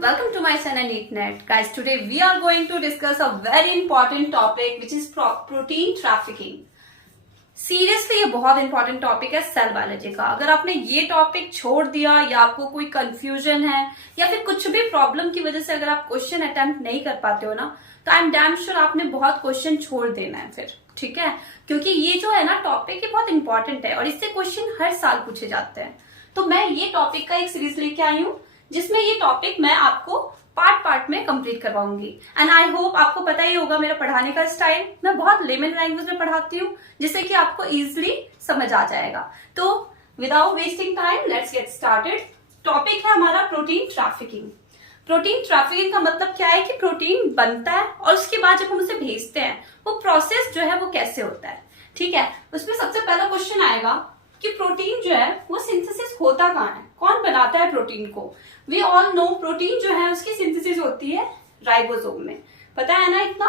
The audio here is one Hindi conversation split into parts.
welcome to my channel NeatNet. Guys, today we are going to discuss a very important topic which is protein trafficking. Seriously ये बहुत इंपॉर्टेंट टॉपिक है सेल बायोलॉजी का. अगर आपने ये टॉपिक छोड़ दिया या आपको कोई कंफ्यूजन है या फिर कुछ भी प्रॉब्लम की वजह से अगर आप क्वेश्चन अटेम्प्ट नहीं कर पाते हो ना, तो आई एम डैम श्योर आपने बहुत क्वेश्चन छोड़ देना है फिर. ठीक है, क्योंकि ये जो है ना टॉपिक ये बहुत इंपॉर्टेंट है और इससे क्वेश्चन हर साल पूछे जाते हैं. तो मैं ये टॉपिक का एक सीरीज लेके आई हूँ जिसमें ये टॉपिक मैं आपको पार्ट में कंप्लीट करवाऊंगी. एंड आई होप आपको पता ही होगा मेरा पढ़ाने का स्टाइल, मैं बहुत लेमन लैंग्वेज में पढ़ाती हूँ जिससे कि आपको इजीली समझ आ जाएगा. तो without wasting time let's get started. Topic है हमारा प्रोटीन ट्रैफिकिंग. प्रोटीन ट्रैफिकिंग का मतलब क्या है कि प्रोटीन बनता है और उसके बाद जब हम उसे भेजते हैं वो प्रोसेस जो है वो कैसे होता है. ठीक है, उसमें सबसे पहला क्वेश्चन आएगा कि प्रोटीन जो है वो सिंथेसिस होता कहाँ है, कौन बनाता है प्रोटीन को. वी ऑल नो प्रोटीन जो है उसकी सिंथेसिस होती है राइबोसोम में. पता है ना इतना.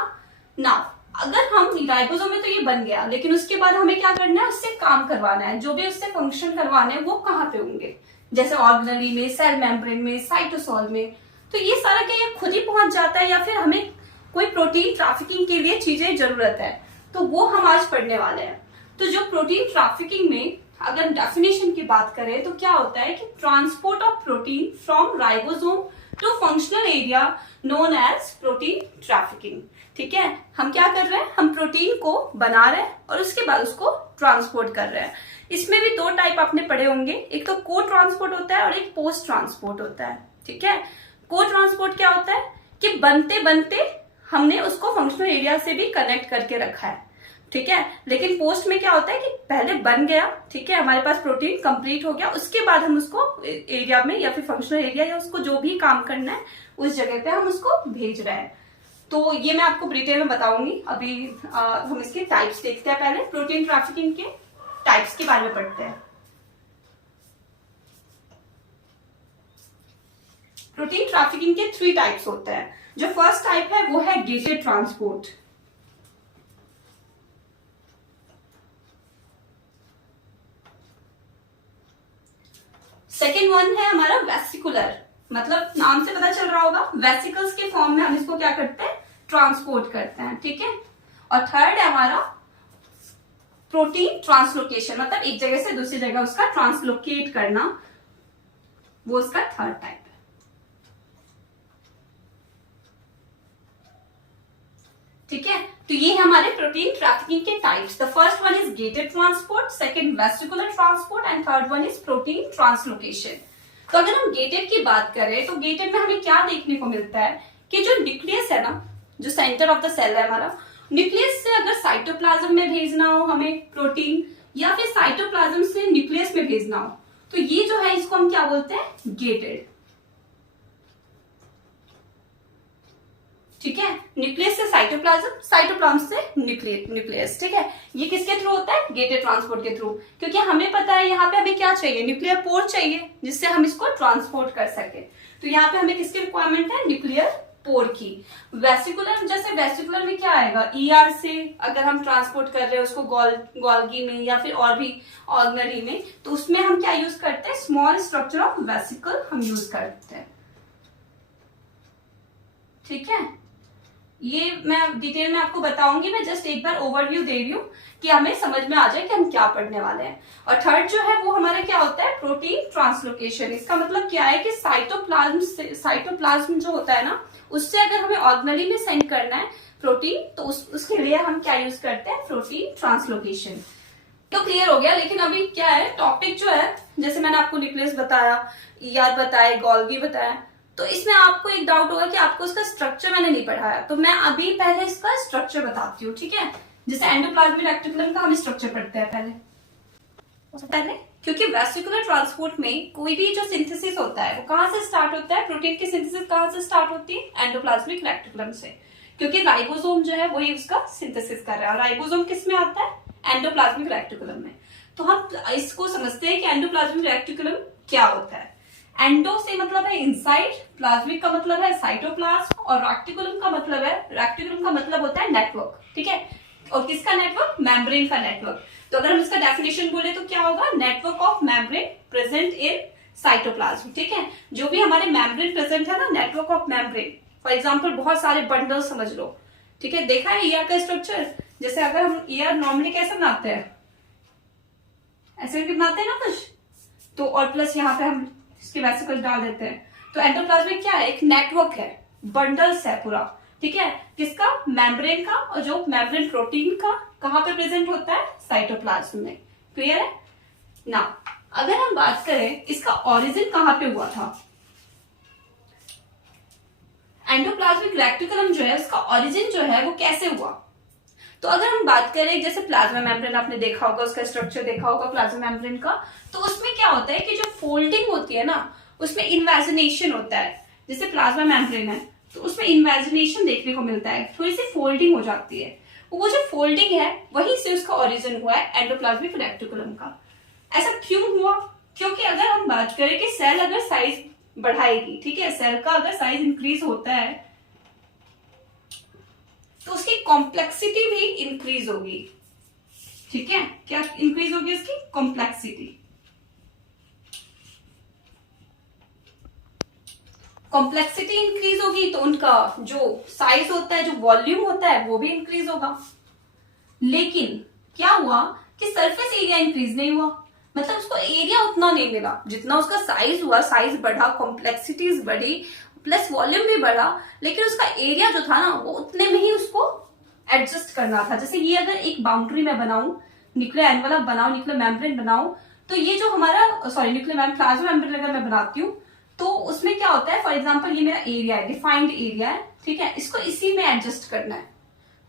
ना अगर हम राइबोसोम में तो ये बन गया, लेकिन उसके बाद हमें क्या करना है, उससे काम करवाना है. जो भी उससे फंक्शन करवाने हैं वो कहाँ पे होंगे, जैसे ऑर्गेनेली में, सेल मेम्ब्रेन में, साइटोसोल में. तो ये सारा क्या ये खुद ही पहुंच जाता है या फिर हमें कोई प्रोटीन ट्रैफिकिंग के लिए चीजें जरूरत है, तो वो हम आज पढ़ने वाले हैं. तो जो प्रोटीन ट्रैफिकिंग में अगर डेफिनेशन की बात करें तो क्या होता है कि transport of protein from ribosome to functional area known as protein trafficking. ठीक है, हम क्या कर रहे हैं, हम प्रोटीन को बना रहे हैं और उसके बाद उसको ट्रांसपोर्ट कर रहे हैं. इसमें भी दो टाइप आपने पढ़े होंगे, एक तो को ट्रांसपोर्ट होता है और एक पोस्ट ट्रांसपोर्ट होता है. ठीक है, को ट्रांसपोर्ट क्या होता है कि बनते बनते हमने उसको फंक्शनल एरिया से भी कनेक्ट करके रखा है. ठीक है, लेकिन पोस्ट में क्या होता है कि पहले बन गया, ठीक है, हमारे पास प्रोटीन कंप्लीट हो गया, उसके बाद हम उसको एरिया में या फिर फंक्शनल एरिया या उसको जो भी काम करना है उस जगह पे हम उसको भेज रहे हैं. तो ये मैं आपको डिटेल में बताऊंगी. अभी हम इसके टाइप्स देखते हैं. पहले प्रोटीन ट्रैफिकिंग के टाइप्स के बारे में पढ़ते हैं. प्रोटीन ट्रैफिकिंग के 3 टाइप्स होते हैं. जो फर्स्ट टाइप है वो है गेटेड ट्रांसपोर्ट. सेकेंड वन है हमारा वेसिकुलर, मतलब नाम से पता चल रहा होगा, वेसिकल्स के फॉर्म में हम इसको क्या करते हैं, ट्रांसपोर्ट करते हैं. ठीक है, और थर्ड है हमारा प्रोटीन ट्रांसलोकेशन, मतलब एक जगह से दूसरी जगह उसका ट्रांसलोकेट करना, वो उसका थर्ड टाइप है. ठीक है, तो ये है हमारे प्रोटीन ट्रैफिकिंग के types. The first one is gated transport, second vesicular transport and third one is protein translocation. तो अगर हम गेटेड की बात करें तो गेटेड में हमें क्या देखने को मिलता है कि जो न्यूक्लियस है ना, जो सेंटर ऑफ द सेल है हमारा, न्यूक्लियस से अगर साइटोप्लाज्म में भेजना हो हमें प्रोटीन या फिर साइटोप्लाज्म से न्यूक्लियस में भेजना हो, तो ये जो है इसको हम क्या बोलते हैं, गेटेड. ठीक है, न्यूक्लियस से साइटोप्लाज्म, साइटोप्लाज्म से न्यूक्लियस. ठीक है, ये किसके थ्रू होता है, गेटेड ट्रांसपोर्ट के थ्रू, क्योंकि हमें पता है यहाँ पे हमें क्या चाहिए, न्यूक्लियर पोर चाहिए जिससे हम इसको ट्रांसपोर्ट कर सके. तो यहाँ पे हमें किसकी रिक्वायरमेंट है, न्यूक्लियर पोर की. वेसिकुलर, जैसे वेसिकुलर में क्या आएगा, ईआर से अगर हम ट्रांसपोर्ट कर रहे हैं उसको गोल्गी में या फिर और भी ऑर्गेनरी में, तो उसमें हम क्या यूज करते हैं, स्मॉल स्ट्रक्चर ऑफ वेसिकल हम यूज करते हैं. ठीक है, ये मैं डिटेल में आपको बताऊंगी. मैं जस्ट एक बार ओवरव्यू दे रही हूँ कि हमें समझ में आ जाए कि हम क्या पढ़ने वाले हैं. और थर्ड जो है वो हमारा क्या होता है, प्रोटीन ट्रांसलोकेशन. इसका मतलब क्या है कि साइटोप्लाज्म जो होता है ना, उससे अगर हमें ऑर्गेनली में सेंड करना है प्रोटीन, तो उसके लिए हम क्या यूज करते हैं, प्रोटीन ट्रांसलोकेशन. तो क्लियर हो गया. लेकिन अभी क्या है, टॉपिक जो है, जैसे मैंने आपको न्यूक्लियस बताया, ईआर बताया, गोल्गी बताया, तो इसमें आपको एक डाउट होगा कि आपको इसका स्ट्रक्चर मैंने नहीं पढ़ाया. तो मैं अभी पहले इसका स्ट्रक्चर बताती हूँ. ठीक है, जैसे एंडोप्लाज्मिक रेटिकुलम का हम स्ट्रक्चर पढ़ते हैं पहले, क्योंकि वेसिकुलर ट्रांसपोर्ट में कोई भी जो सिंथेसिस होता है वो कहाँ से स्टार्ट होता है, प्रोटीन की सिंथेसिस कहाँ से स्टार्ट होती है, एंडोप्लाज्मिक रेटिकुलम से, क्योंकि राइबोसोम जो है वही उसका सिंथेसिस कर रहा है. और राइबोसोम किस में आता है, एंडोप्लाज्मिक रेटिकुलम में. तो हम इसको समझते हैं कि एंडोप्लाज्मिक रेटिकुलम क्या होता है. एंडो से मतलब है इनसाइड, प्लाज्मिक का मतलब है साइटोप्लाज्म, और रेक्टिकुलम का मतलब होता है नेटवर्क. ठीक है, और किसका नेटवर्क, मेम्ब्रेन का नेटवर्क. तो अगर हम इसका डेफिनेशन बोले तो क्या होगा, network of membrane present in cytoplasm, ठीक है। जो भी हमारे मेम्ब्रेन प्रेजेंट है ना, network of membrane, for example बहुत सारे बंडल समझ लो, ठीक है। देखा है ईआर का स्ट्रक्चर, जैसे अगर हम ईआर नॉर्मली कैसे बनाते हैं, ऐसे करके बनाते हैं ना कुछ, तो और प्लस यहाँ पे हम इसके वेसिकल्स डाल देते हैं। तो एंडोप्लाज्मिक क्या है, एक नेटवर्क है, बंडल्स है पूरा, ठीक है। किसका, मेम्ब्रेन का, और जो मेम्ब्रेन प्रोटीन का कहाँ पे प्रेजेंट होता है, साइटोप्लाज्म में। क्लियर है ना। अगर हम बात करें इसका ओरिजिन कहाँ पे हुआ था, एंडोप्लाज्मिक रेक्टिकुलम जो है उसका ओरिजिन जो है वो कैसे हुआ। तो अगर हम बात करें जैसे प्लाज्मा मेम्ब्रेन, आपने देखा होगा, उसका स्ट्रक्चर देखा होगा प्लाज्मा मेम्ब्रेन का, तो उसमें क्या होता है कि जो फोल्डिंग होती है ना, उसमें इन्वेजिनेशन होता है। जैसे प्लाज्मा मेम्ब्रेन है तो उसमें इन्वेजिनेशन देखने को मिलता है, थोड़ी सी फोल्डिंग हो जाती है। वो जो फोल्डिंग है वहीं से उसका ओरिजिन हुआ है एंडोप्लाज्मिक रेक्टिकुलम का। ऐसा क्यों हुआ, क्योंकि अगर हम बात करें कि सेल अगर साइज बढ़ाएगी, ठीक है, सेल का अगर साइज इंक्रीज होता है तो उसकी कॉम्प्लेक्सिटी भी इंक्रीज होगी, ठीक है। क्या इंक्रीज होगी, उसकी कॉम्प्लेक्सिटी। कॉम्प्लेक्सिटी इंक्रीज होगी तो उनका जो साइज होता है, जो वॉल्यूम होता है, वो भी इंक्रीज होगा। लेकिन क्या हुआ कि सरफेस एरिया इंक्रीज नहीं हुआ, मतलब उसको एरिया उतना नहीं मिला जितना उसका साइज हुआ। साइज बढ़ा, कॉम्प्लेक्सिटीज बढ़ी, प्लस वॉल्यूम भी बढ़ा, लेकिन उसका एरिया जो था ना वो उतने में ही उसको एडजस्ट करना था। जैसे ये अगर एक बाउंड्री में बनाऊं, न्यूक्लियर एनवलप बनाऊं, न्यूक्लियर मेम्ब्रेन बनाऊं, तो ये जो हमारा न्यूक्लियर प्लाज्मा मेम्ब्रेन अगर मैं बनाती हूँ तो उसमें क्या होता है, फॉर एग्जाम्पल ये मेरा एरिया है, डिफाइंड एरिया है, ठीक है। इसको इसी में एडजस्ट करना है।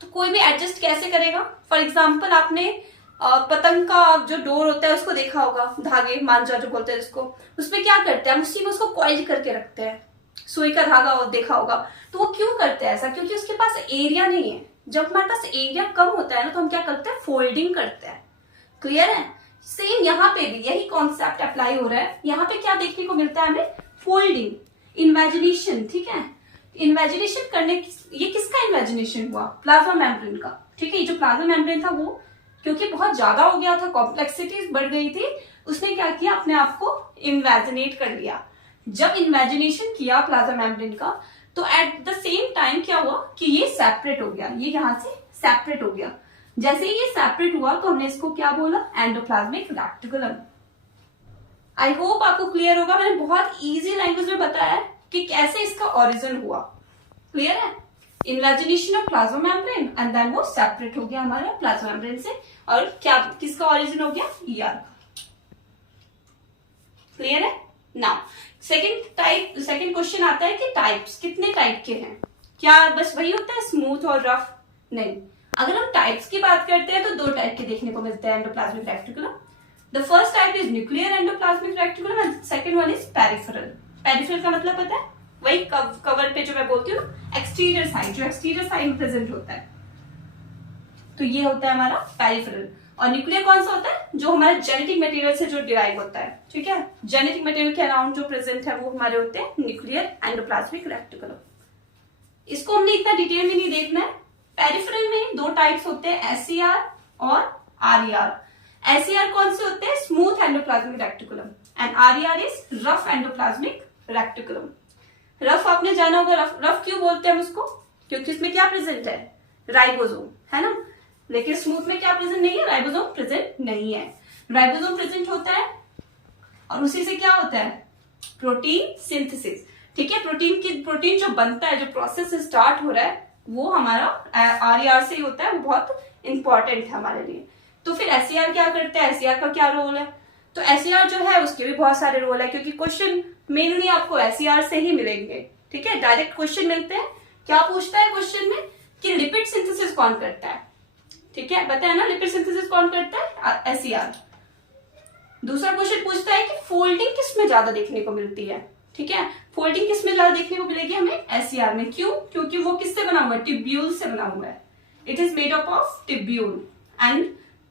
तो कोई भी एडजस्ट कैसे करेगा, फॉर एग्जाम्पल आपने पतंग का जो डोर होता है उसको देखा होगा, धागे मांझा जो बोलते हैं उसको, उसमें क्या करते हैं, हम उसी में उसको कॉइल करके रखते हैं, सुई का धागा देखा होगा। तो वो क्यों करते हैं ऐसा, क्योंकि उसके पास एरिया नहीं है। जब हमारे पास एरिया कम होता है ना, तो हम क्या करते हैं, फोल्डिंग करते हैं। क्लियर है। सेम यहाँ पे भी यही कॉन्सेप्ट अप्लाई हो रहा है। यहाँ पे क्या देखने को मिलता है हमें, फोल्डिंग, इन्वेजिनेशन, ठीक है। इन्वेजिनेशन करने, ये किसका इन्वेजिनेशन हुआ, प्लाज्मा मेम्ब्रेन का, ठीक है। जो प्लाज्मा मेम्ब्रेन था वो क्योंकि बहुत ज्यादा हो गया था, कॉम्प्लेक्सिटी बढ़ गई थी, उसने क्या किया, अपने आप को इन्वेजिनेट कर लिया। जब इन्वेजिनेशन किया प्लाज्मा मेम्ब्रेन का, तो एट द सेम टाइम क्या हुआ कि ये सेपरेट हो गया, ये यहां से सेपरेट हो गया। जैसे ही ये सेपरेट हुआ तो हमने इसको क्या बोला, एंडोप्लाज्मिक रेक्टिकुलम। आई होप आपको क्लियर होगा, मैंने बहुत इजी लैंग्वेज में बताया है कि कैसे इसका ओरिजिन हुआ। क्लियर है। Invagination of plasma membrane and then वो सेपरेट हो गया हमारा प्लाज्मा मेम्ब्रेन से, और क्या किसका ओरिजिन हो गया, ईआर का। क्लियर है। नाउ सेकंड क्वेश्चन आता है कि टाइप्स कितने टाइप के हैं, क्या बस वही होता है स्मूथ और रफ, नहीं। अगर हम टाइप्स की बात करते हैं तो दो टाइप के देखने को मिलते हैं endoplasmic reticulum. The first type is nuclear endoplasmic reticulum and second one is peripheral. Peripheral का मतलब पता है, वही कवर पे जो मैं बोलती हूँ एक्सटीरियर साइड, जो एक्सटीरियर साइड में प्रेजेंट होता है, तो ये होता है हमारा पेरिफेरल। और न्यूक्लियर कौन सा होता है, जो हमारे जेनेटिक मटेरियल से जो डिराइव होता है, ठीक है। जेनेटिक मटेरियल के अराउंड जो प्रेजेंट है वो हमारे होते हैं न्यूक्लियर एंडोप्लाज्मिक रेक्टिकुलम। इसको हमने इतना डिटेल में नहीं देखना है। पेरिफेरल में दो टाइप्स होते हैं, एसईआर और आरईआर। एसईआर कौन से होते हैं, smooth endoplasmic reticulum, and RER is rough endoplasmic reticulum. Rough आपने जाना होगा, रफ क्यों बोलते हैं हम उसको, क्योंकि इसमें क्या प्रेजेंट है, राइबोसोम, है ना। लेकिन स्मूथ में क्या प्रेजेंट नहीं है, राइबोसोम प्रेजेंट नहीं है। राइबोसोम प्रेजेंट होता है और उसी से क्या होता है, प्रोटीन सिंथेसिस, ठीक है। प्रोटीन जो बनता है, जो प्रोसेस स्टार्ट हो रहा है, वो हमारा आरईआर से ही होता है, वो बहुत इंपॉर्टेंट है हमारे लिए। तो फिर एसईआर क्या करता है, एसईआर का क्या रोल है, तो एसईआर जो है उसके भी बहुत सारे रोल है, क्योंकि क्वेश्चन मेनली आपको एसईआर से ही मिलेंगे, ठीक है। डायरेक्ट क्वेश्चन मिलते हैं, क्या पूछता है क्वेश्चन में कि लिपिड सिंथेसिस कौन करता है, ठीक है, बताया ना, लिपिड सिंथेसिस कौन करता है, एसईआर। दूसरा क्वेश्चन पूछता है कि फोल्डिंग किस में ज्यादा देखने को मिलती है, ठीक है। फोल्डिंग किस में ज्यादा देखने को मिलेगी हमें, एसईआर में। क्यों, क्योंकि वो किससे बना हुआ है, टिब्यूल से बना हुआ है, it is made up of tubule. And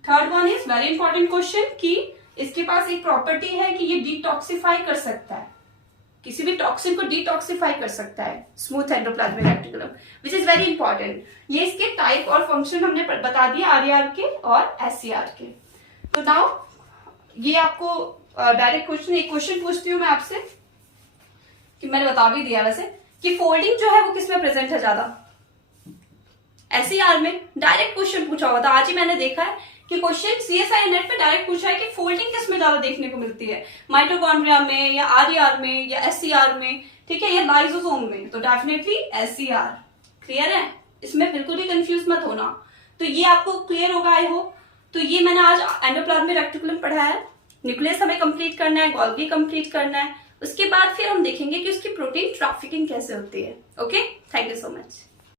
third one is very important question कि इसके पास एक प्रॉपर्टी है कि ये डिटॉक्सिफाई कर सकता है, किसी भी टॉक्सिन को डिटॉक्सिफाई कर सकता है, smooth endoplasmic reticulum, which is very important. ये इसके टाइप और फंक्शन हमने बता दिया आरईआर के और एसईआर के। तो नाउ ये आपको डायरेक्ट क्वेश्चन, एक क्वेश्चन पूछती हूँ मैं आपसे, कि मैंने बता भी दिया वैसे, कि फोल्डिंग जो है वो किसमें प्रेजेंट है ज्यादा? एसईआर में। डायरेक्ट क्वेश्चन पूछा हुआ था, आज ही मैंने देखा है कि क्वेश्चन सीएसआई नेट पे डायरेक्ट पूछा है कि फोल्डिंग किसमें ज्यादा देखने को मिलती है, माइटोकॉन्ड्रिया में या आरईआर में या एससीआर में, ठीक है, या लाइसोसोम में, तो डेफिनेटली एससीआर। क्लियर है? इसमें बिल्कुल भी कंफ्यूज मत होना। तो ये आपको क्लियर होगा आई होप। तो ये मैंने आज एंडोप्लाज्मिक रेटिकुलम पढ़ा है, न्यूक्लियस हमें कंप्लीट करना है, गोल्गी कंप्लीट करना है, उसके बाद फिर हम देखेंगे कि उसकी प्रोटीन ट्रैफिकिंग कैसे होती है। Okay, thank you so much.